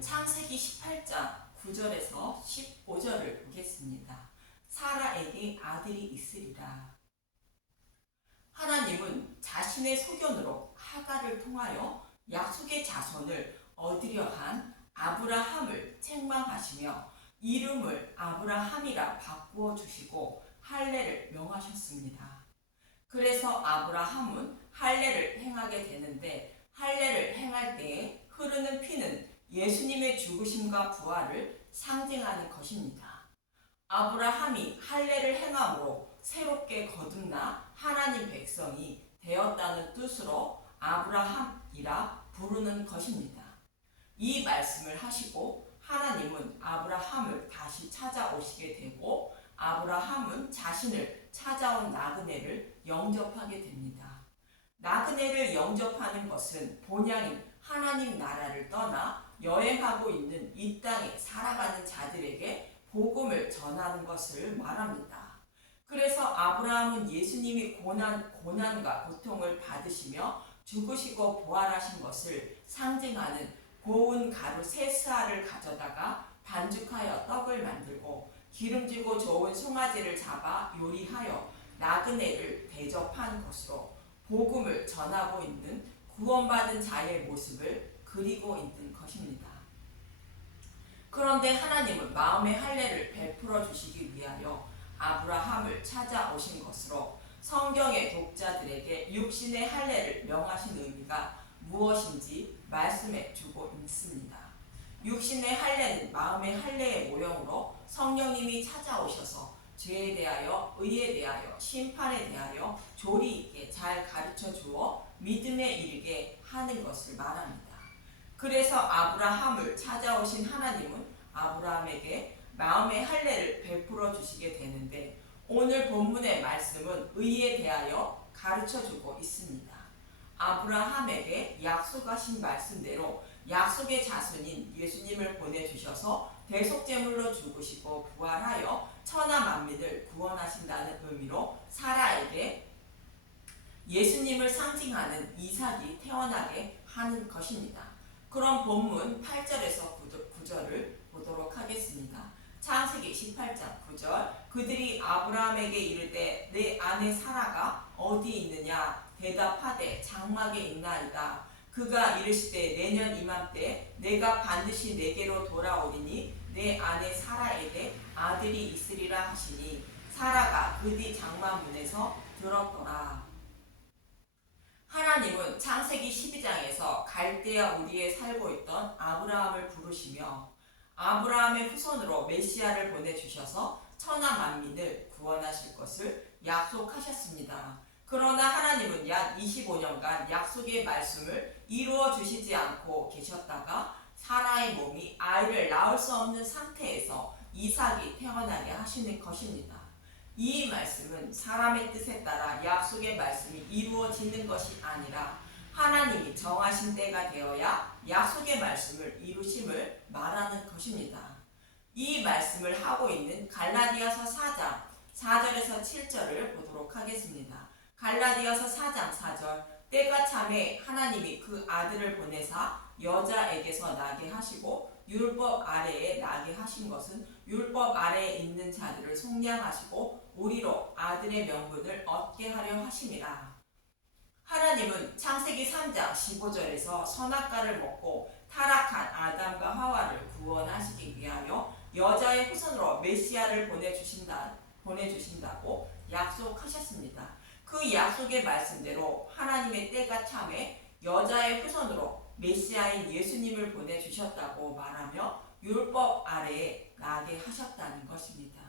하나님은 창세기 18장 9절에서 15절을 보겠습니다. 사라에게 아들이 있으리라. 하나님은 자신의 소견으로 하갈을 통하여 약속의 자손을 얻으려 한 아브라함을 책망하시며 이름을 아브라함이라 바꾸어 주시고 할례를 명하셨습니다. 그래서 아브라함은 할례를 행하게 되는데 할례를 행할 때에 흐르는 피는 예수님의 죽으심과 부활을 상징하는 것입니다. 아브라함이 할례를 행함으로 새롭게 거듭나 하나님 백성이 되었다는 뜻으로 아브라함이라 부르는 것입니다. 이 말씀을 하시고 하나님은 아브라함을 다시 찾아오시게 되고 아브라함은 자신을 찾아온 나그네를 영접하게 됩니다. 나그네를 영접하는 것은 본향인 하나님 나라를 떠나 여행하고 있는 이 땅에 살아가는 자들에게 복음을 전하는 것을 말합니다. 그래서 아브라함은 예수님이 고난과 고통을 받으시며 죽으시고 부활하신 것을 상징하는 고운 가루 세 스아를 가져다가 반죽하여 떡을 만들고 기름지고 좋은 송아지를 잡아 요리하여 나그네를 대접한 것으로 복음을 전하고 있는 구원받은 자의 모습을 그리고 있는 것입니다. 그런데 하나님은 마음의 할례를 베풀어 주시기 위하여 아브라함을 찾아오신 것으로 성경의 독자들에게 육신의 할례를 명하신 의미가 무엇인지 말씀해 주고 있습니다. 육신의 할례는 마음의 할례의 모형으로 성령님이 찾아오셔서 죄에 대하여, 의에 대하여, 심판에 대하여 조리 있게 잘 가르쳐 주어 믿음에 이르게 하는 것을 말합니다. 그래서 아브라함을 찾아오신 하나님은 아브라함에게 마음의 할례를 베풀어 주시게 되는데 오늘 본문의 말씀은 의에 대하여 가르쳐 주고 있습니다. 아브라함에게 약속하신 말씀대로 약속의 자손인 예수님을 보내주셔서 대속제물로 죽으시고 부활하여 천하 만민을 구원하신다는 의미로 사라에게 예수님을 상징하는 이삭이 태어나게 하는 것입니다. 그럼 본문 8절에서 9절을 보도록 하겠습니다. 창세기 18장 9절 그들이 아브라함에게 이르되 내 아내 사라가 어디 있느냐 대답하되 장막에 있나이다. 그가 이르시되 내년 이맘때 내가 반드시 내게로 돌아오리니 내 아내 사라에게 아들이 있으리라 하시니 사라가 그 뒤 장막문에서 들었더라. 하나님은 창세기 12장에서 갈대아 우리에 살고 있던 아브라함을 부르시며 아브라함의 후손으로 메시아를 보내주셔서 천하 만민을 구원하실 것을 약속하셨습니다. 그러나 하나님은 약 25년간 약속의 말씀을 이루어 주시지 않고 계셨다가 사라의 몸이 아이를 낳을 수 없는 상태에서 이삭이 태어나게 하시는 것입니다. 이 말씀은 사람의 뜻에 따라 약속의 말씀이 이루어지는 것이 아니라 하나님이 정하신 때가 되어야 약속의 말씀을 이루심을 말하는 것입니다. 이 말씀을 하고 있는 갈라디아서 4장 4절에서 7절을 보도록 하겠습니다. 갈라디아서 4장 4절 때가 참에 하나님이 그 아들을 보내사 여자에게서 나게 하시고 율법 아래에 나게 하신 것은 율법 아래에 있는 자들을 속량하시고 우리로 아들의 명분을 얻게 하려 하심이라. 하나님은 창세기 3장 15절에서 선악과를 먹고 타락한 아담과 하와를 구원하시기 위하여 여자의 후손으로 메시아를 보내주신다고 약속하셨습니다. 그 약속의 말씀대로 하나님의 때가 참에 여자의 후손으로 메시아인 예수님을 보내주셨다고 말하며 율법 아래에 나게 하셨다는 것입니다.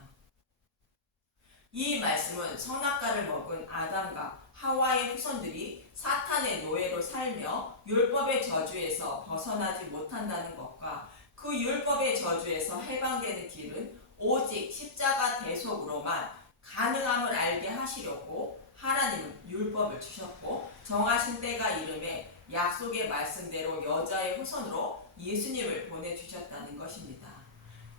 이 말씀은 선악과를 먹은 아담과 하와의 후손들이 사탄의 노예로 살며 율법의 저주에서 벗어나지 못한다는 것과 그 율법의 저주에서 해방되는 길은 오직 십자가 대속으로만 가능함을 알게 하시려고 하나님은 율법을 주셨고 정하신 때가 이름에 약속의 말씀대로 여자의 후손으로 예수님을 보내주셨다는 것입니다.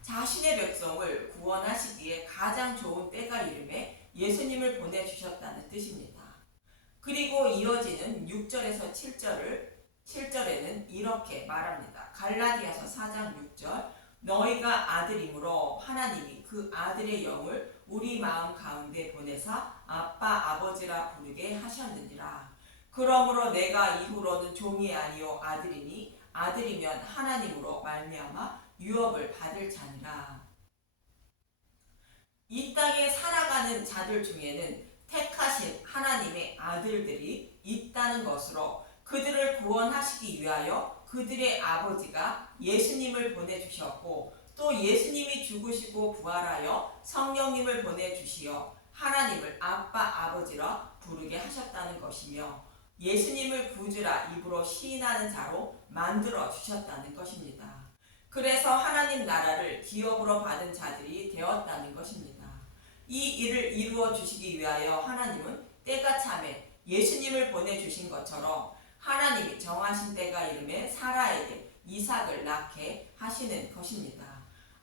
자신의 백성을 구원하시기에 가장 좋은 때가 이름에 예수님을 보내주셨다는 뜻입니다. 그리고 이어지는 6절에서 7절을 7절에는 이렇게 말합니다. 갈라디아서 4장 6절 너희가 아들이므로 하나님이 그 아들의 영을 우리 마음 가운데 보내사 아빠 아버지라 부르게 하셨느니라. 그러므로 내가 이후로는 종이 아니요 아들이니 아들이면 하나님으로 말미암아 유업을 받을 자니라. 이 땅에 살아가는 자들 중에는 택하신 하나님의 아들들이 있다는 것으로 그들을 구원하시기 위하여 그들의 아버지가 예수님을 보내주셨고 또 예수님이 죽으시고 부활하여 성령님을 보내주시어 하나님을 아빠 아버지라 부르게 하셨다는 것이며 예수님을 구주라 입으로 시인하는 자로 만들어 주셨다는 것입니다. 그래서 하나님 나라를 기업으로 받은 자들이 되었다는 것입니다. 이 일을 이루어 주시기 위하여 하나님은 때가 참에 예수님을 보내주신 것처럼 하나님이 정하신 때가 이름에 사라에게 이삭을 낳게 하시는 것입니다.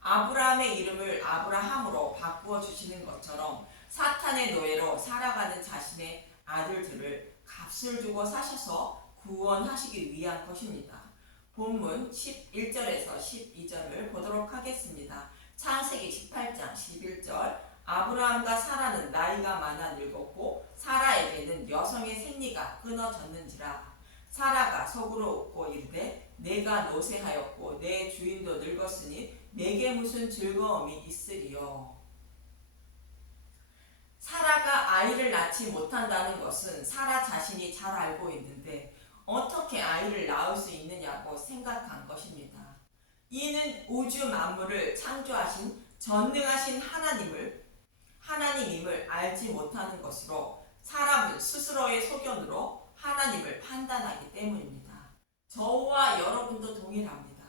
아브라함의 이름을 아브라함으로 바꾸어 주시는 것처럼 사탄의 노예로 살아가는 자신의 아들들을 값을 주고 사셔서 구원하시기 위한 것입니다. 본문 11절에서 12절을 보도록 하겠습니다. 창세기 18장 11절 아브라함과 사라는 나이가 많아 늙었고 사라에게는 여성의 생리가 끊어졌는지라. 사라가 속으로 웃고 이르되 내가 노쇠하였고 내 주인도 늙었으니 내게 무슨 즐거움이 있으리요. 사라가 아이를 낳지 못한다는 것은 사라 자신이 잘 알고 있는데 어떻게 아이를 낳을 수 있느냐고 생각한 것입니다. 이는 우주 만물을 창조하신 전능하신 하나님임을 알지 못하는 것으로 사람은 스스로의 소견으로 하나님을 판단하기 때문입니다. 저와 여러분도 동일합니다.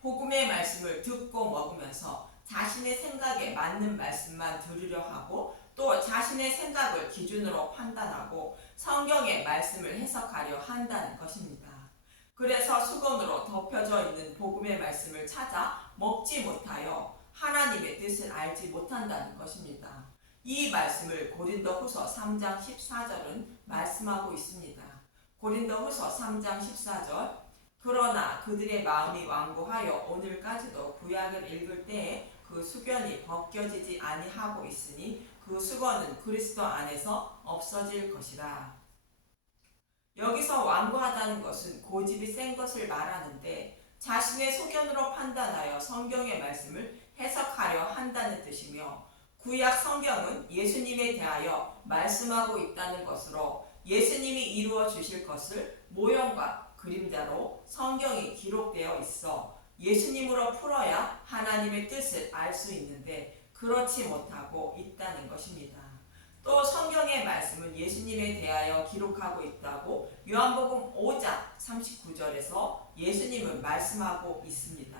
복음의 말씀을 듣고 먹으면서 자신의 생각에 맞는 말씀만 들으려 하고 또 자신의 생각을 기준으로 판단하고 성경의 말씀을 해석하려 한다는 것입니다. 그래서 수건으로 덮여져 있는 복음의 말씀을 찾아 먹지 못하여 하나님의 뜻을 알지 못한다는 것입니다. 이 말씀을 고린도후서 3장 14절은 말씀하고 있습니다. 고린도후서 3장 14절 그러나 그들의 마음이 완고하여 오늘까지도 구약을 읽을 때에 그 수견이 벗겨지지 아니하고 있으니 그 수건은 그리스도 안에서 없어질 것이라. 여기서 완고하다는 것은 고집이 센 것을 말하는데 자신의 소견으로 판단하여 성경의 말씀을 해석하려 한다는 뜻이며 구약 성경은 예수님에 대하여 말씀하고 있다는 것으로 예수님이 이루어 주실 것을 모형과 그림자로 성경이 기록되어 있어 예수님으로 풀어야 하나님의 뜻을 알 수 있는데 그렇지 못하고 있다는 것입니다. 또 성경의 말씀은 예수님에 대하여 기록하고 있다고 요한복음 5장 39절에서 예수님은 말씀하고 있습니다.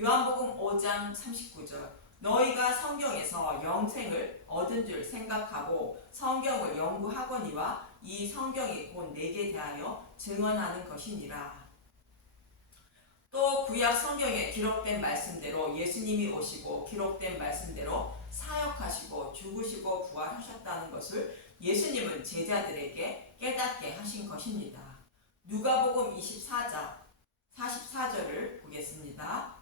요한복음 5장 39절 너희가 성경에서 영생을 얻은 줄 생각하고 성경을 연구하거니와 이 성경이 곧 내게 대하여 증언하는 것이니라. 또 구약 성경에 기록된 말씀대로 예수님이 오시고 기록된 말씀대로 사역하시고 죽으시고 부활하셨다는 것을 예수님은 제자들에게 깨닫게 하신 것입니다. 누가복음 24장 44절을 보겠습니다.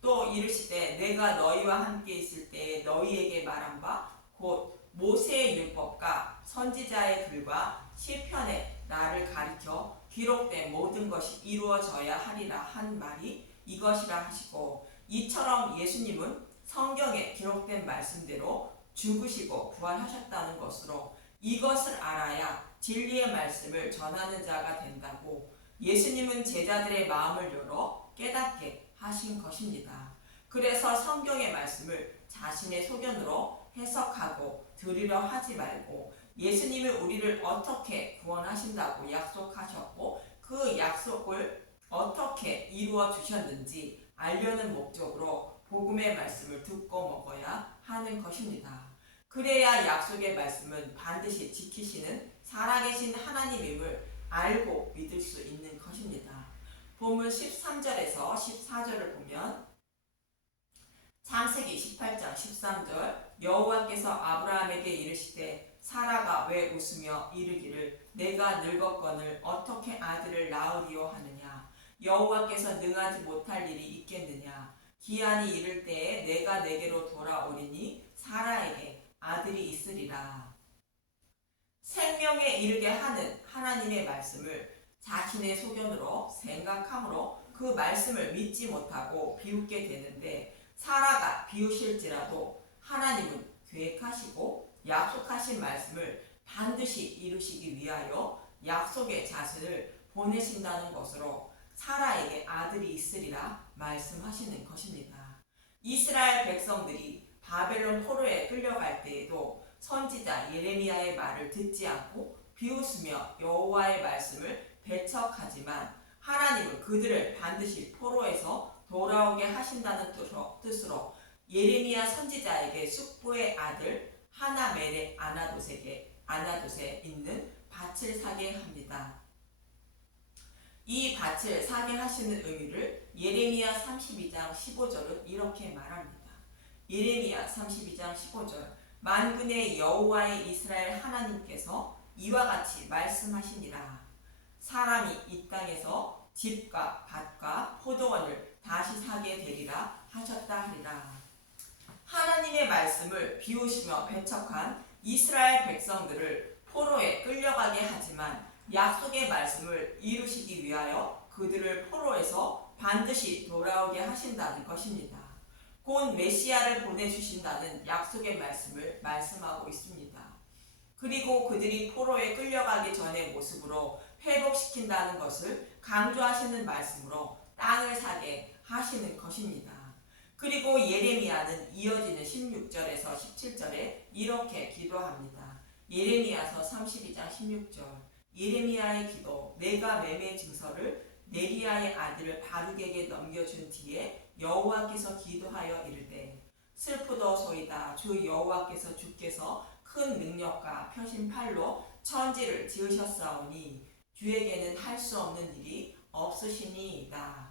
또 이르시되 내가 너희와 함께 있을 때에 너희에게 말한 바 곧 모세의 율법과 선지자의 글과 시편에 나를 가리켜 기록된 모든 것이 이루어져야 하리라 한 말이 이것이라 하시고 이처럼 예수님은 성경에 기록된 말씀대로 죽으시고 부활하셨다는 것으로 이것을 알아야 진리의 말씀을 전하는 자가 된다고 예수님은 제자들의 마음을 열어 깨닫게 하신 것입니다. 그래서 성경의 말씀을 자신의 소견으로 해석하고 들으려 하지 말고 예수님이 우리를 어떻게 구원하신다고 약속하셨고 그 약속을 어떻게 이루어 주셨는지 알려는 목적으로 복음의 말씀을 듣고 먹어야 하는 것입니다. 그래야 약속의 말씀은 반드시 지키시는 살아계신 하나님임을 알고 믿을 수 있는 것입니다. 본문 13절에서 14절을 보면 창세기 18장 13절 여호와께서 아브라함에게 이르시되 사라가 왜 웃으며 이르기를 내가 늙었거늘 어떻게 아들을 낳으리요 하느냐. 여호와께서 능하지 못할 일이 있겠느냐. 기한이 이를 때에 내가 내게로 돌아오리니 사라에게 아들이 있으리라. 생명에 이르게 하는 하나님의 말씀을 자신의 소견으로 생각함으로 그 말씀을 믿지 못하고 비웃게 되는데, 사라가 비우실지라도 하나님은 계획하시고 약속하신 말씀을 반드시 이루시기 위하여 약속의 자신을 보내신다는 것으로 사라에게 아들이 있으리라 말씀하시는 것입니다. 이스라엘 백성들이 바벨론 포로에 끌려갈 때에도 선지자 예레미야의 말을 듣지 않고 비웃으며 여호와의 말씀을 배척하지만, 하나님은 그들을 반드시 포로에서 돌아오게 하신다는 뜻으로 예레미야 선지자에게 숙부의 아들 하나멜의 아나돗에 있는 밭을 사게 합니다. 이 밭을 사게 하시는 의미를 예레미야 32장 15절은 이렇게 말합니다. 예레미야 32장 15절 만군의 여호와의 이스라엘 하나님께서 이와 같이 말씀하시니라. 사람이 이 땅에서 집과 밭과 포도원을 다시 사게 되리라 하셨다 하리라. 하나님의 말씀을 비우시며 배척한 이스라엘 백성들을 포로에 끌려가게 하지만 약속의 말씀을 이루시기 위하여 그들을 포로에서 반드시 돌아오게 하신다는 것입니다. 곧 메시아를 보내주신다는 약속의 말씀을 말씀하고 있습니다. 그리고 그들이 포로에 끌려가기 전의 모습으로 회복시킨다는 것을 강조하시는 말씀으로 땅을 사게 하시는 것입니다. 그리고 예레미야는 이어지는 16절에서 17절에 이렇게 기도합니다. 예레미야서 32장 16절 예레미야의 기도. 내가 매매 증서를 네리야의 아들 바룩에게 넘겨준 뒤에 여호와께서 기도하여 이르되 슬프도소이다. 주 여호와께서 주께서 큰 능력과 펴신 팔로 천지를 지으셨사오니 주에게는 할 수 없는 일이 없으시니이다.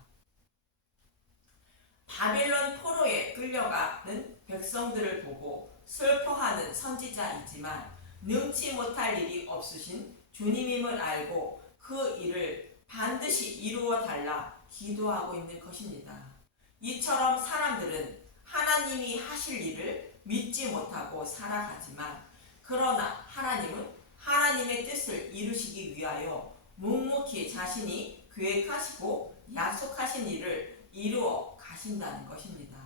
바벨론 포로에 끌려가는 백성들을 보고 슬퍼하는 선지자이지만 능치 못할 일이 없으신 주님임을 알고 그 일을 반드시 이루어 달라 기도하고 있는 것입니다. 이처럼 사람들은 하나님이 하실 일을 믿지 못하고 살아가지만, 그러나 하나님은 하나님의 뜻을 이루시기 위하여 묵묵히 자신이 계획하시고 약속하신 일을 이루어 가신다는 것입니다.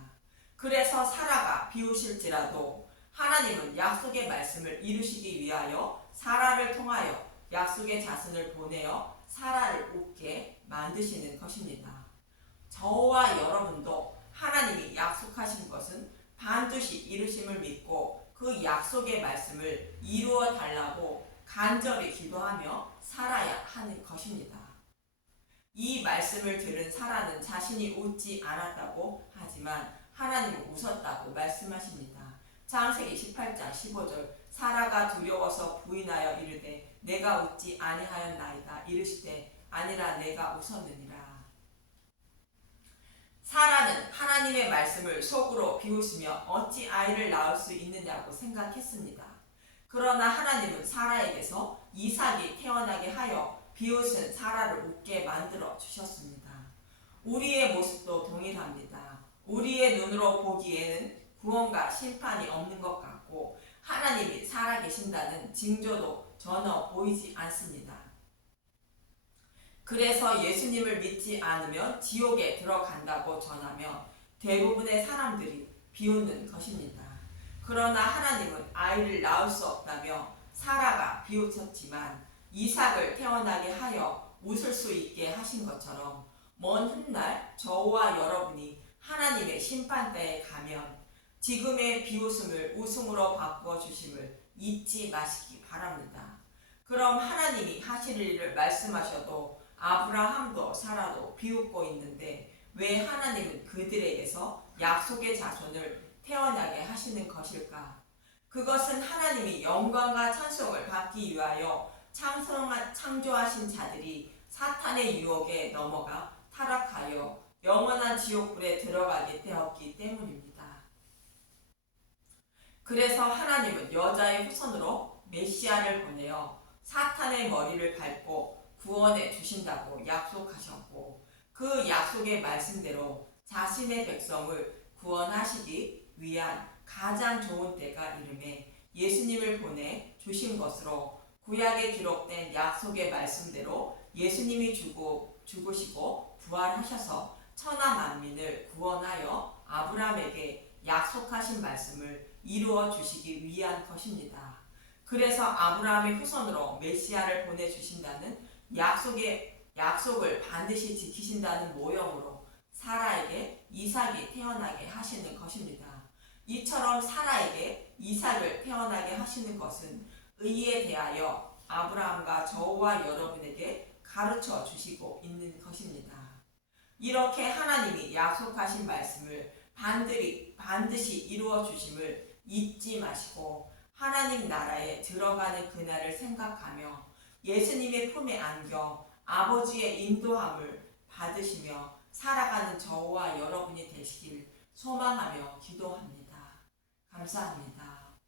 그래서 사라가 비우실지라도 하나님은 약속의 말씀을 이루시기 위하여 사라를 통하여 약속의 자손을 보내어 사라를 웃게 만드시는 것입니다. 저와 여러분도 하나님이 약속하신 것은 반드시 이루심을 믿고 그 약속의 말씀을 이루어 달라고 간절히 기도하며 살아야 하는 것입니다. 이 말씀을 들은 사라는 자신이 웃지 않았다고 하지만 하나님은 웃었다고 말씀하십니다. 창세기 18장 15절 사라가 두려워서 부인하여 이르되 내가 웃지 아니하였나이다. 이르시되 아니라 내가 웃었느니라. 사라는 하나님의 말씀을 속으로 비웃으며 어찌 아이를 낳을 수 있느냐고 생각했습니다. 그러나 하나님은 사라에게서 이삭이 태어나게 하여 비웃은 사라를 웃게 만들어 주셨습니다. 우리의 모습도 동일합니다. 우리의 눈으로 보기에는 구원과 심판이 없는 것 같고 하나님이 살아계신다는 징조도 전혀 보이지 않습니다. 그래서 예수님을 믿지 않으면 지옥에 들어간다고 전하며 대부분의 사람들이 비웃는 것입니다. 그러나 하나님은 아이를 낳을 수 없다며 사라가 비웃었지만 이삭을 태어나게 하여 웃을 수 있게 하신 것처럼 먼 훗날 저와 여러분이 하나님의 심판대에 가면 지금의 비웃음을 웃음으로 바꾸어 주심을 잊지 마시기 바랍니다. 그럼 하나님이 하실 일을 말씀하셔도 아브라함도 사라도 비웃고 있는데 왜 하나님은 그들에게서 약속의 자손을 태어나게 하시는 것일까? 그것은 하나님이 영광과 찬송을 받기 위하여 창조하신 자들이 사탄의 유혹에 넘어가 타락하여 영원한 지옥불에 들어가게 되었기 때문입니다. 그래서 하나님은 여자의 후손으로 메시아를 보내어 사탄의 머리를 밟고 구원해 주신다고 약속하셨고 그 약속의 말씀대로 자신의 백성을 구원하시기 위한 가장 좋은 때가 이름에 예수님을 보내 주신 것으로 구약에 기록된 약속의 말씀대로 예수님이 죽으시고 부활하셔서 천하 만민을 구원하여 아브라함에게 약속하신 말씀을 이루어 주시기 위한 것입니다. 그래서 아브라함의 후손으로 메시아를 보내주신다는 약속을 반드시 지키신다는 모형으로 사라에게 이삭이 태어나게 하시는 것입니다. 이처럼 사라에게 이삭을 태어나게 하시는 것은 의에 대하여 아브라함과 저와 여러분에게 가르쳐 주시고 있는 것입니다. 이렇게 하나님이 약속하신 말씀을 반드시 이루어 주심을 잊지 마시고 하나님 나라에 들어가는 그날을 생각하며 예수님의 품에 안겨 아버지의 인도함을 받으시며 살아가는 저와 여러분이 되시길 소망하며 기도합니다. 감사합니다.